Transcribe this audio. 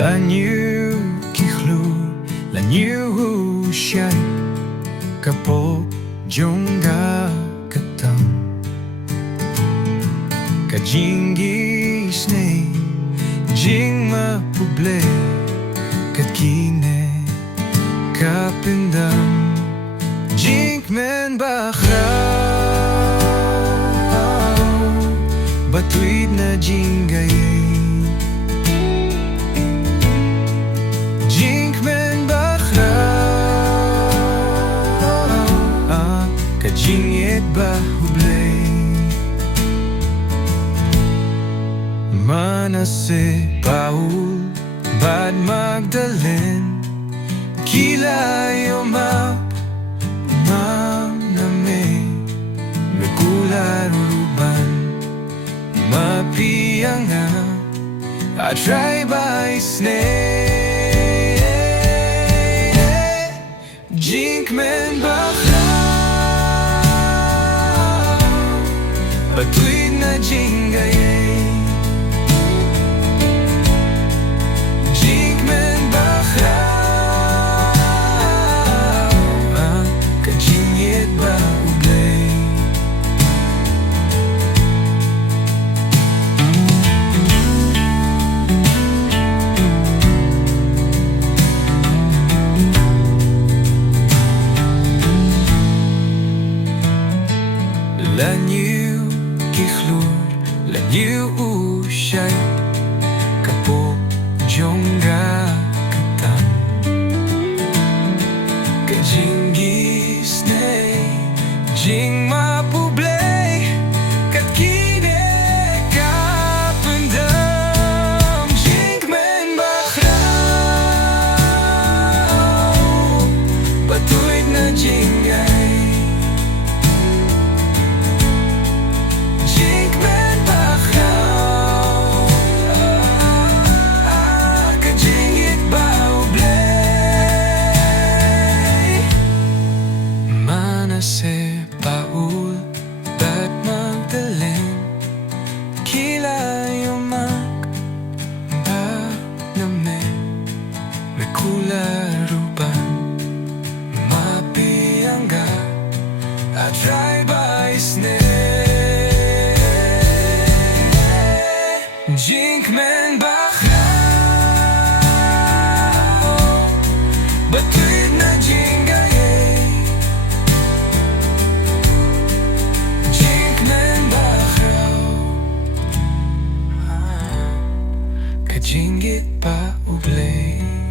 Lanyu khlur, lanyu shyiap, kapok jonga katang, kajingis ne, jingmap U Blei, katki kapindam, jingmen batuid na jingrwai, jingmen kajingit U Blei, manase paul bad magdalene, kylla yomap name, mekularuban mapianga atray by snake, jingmen batuid na jingrwai, jingmen kajingit U Blei. Lanyu khlur, lanyu shyiap, kapok jonga katang, kajingis ne, jingmap U Blei, katki kapindam, jingmen batuid na jingrwai, manase paul bad magdalene, kylla yomak name, mekularuban mapianga atray by snake, jingmen batuid na jingrwai, kajingit U Blei.